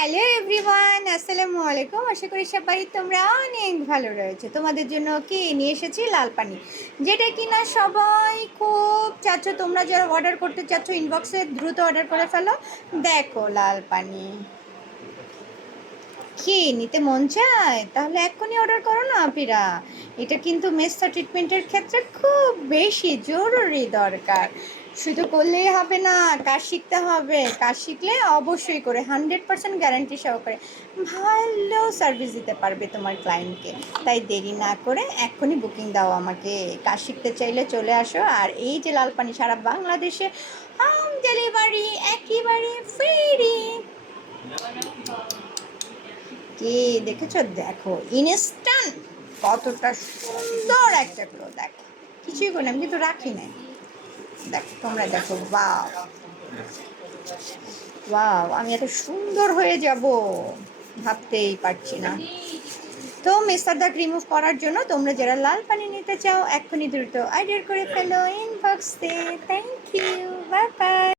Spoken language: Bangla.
হ্যালো এভরিওয়ান, আসসালামু আলাইকুম। আশা করি সবাই তোমরা অনেক ভালো রয়েছে। তোমাদের জন্য কি নিয়ে এসেছি লাল পানি, যেটা কিনা সবাই খুব চাচ্ছ। তোমরা যারা অর্ডার করতে চাচ্ছ ইনবক্সে দ্রুত অর্ডার করে ফেলো। দেখো লাল পানি কি নিতে মন চায় তাহলে এক্ষুনি অর্ডার করো না আপিরা। এটা কিন্তু মেসা ট্রিটমেন্টের ক্ষেত্রে খুব বেশি জরুরি দরকার। শুধু করলেই হবে না, কাজ শিখতে হবে। কাজ শিখলে অবশ্যই করে 100% গ্যারান্টি সহকারে ভালো সার্ভিস দিতে পারবে তোমার ক্লায়েন্টকে। তাই দেরি না করে এক্ষুনি বুকিং দাও আমাকে। কাজ শিখতে চাইলে চলে আসো। আর এই যে লাল পানি সারা বাংলাদেশে হোম ডেলিভারি একেবারে ফ্রি। কি দেখেছো? দেখো ইনস্ট্যান্ট কতটা সুন্দর একটা গ্লো। দেখো কিছুই করে আমি কিন্তু রাখি নাই। দেখো তোমরা দেখো, ওয়াও ওয়াও, আমি এত সুন্দর হয়ে যাব ভাবতেই পারছি না। তো মিস্টার দাগ রিমুভ করার জন্য তোমরা যারা লাল পানি নিতে চাও এক্ষুনি দ্রুত অর্ডার করে ফেলো ইনবক্সে। Thank you, bye by.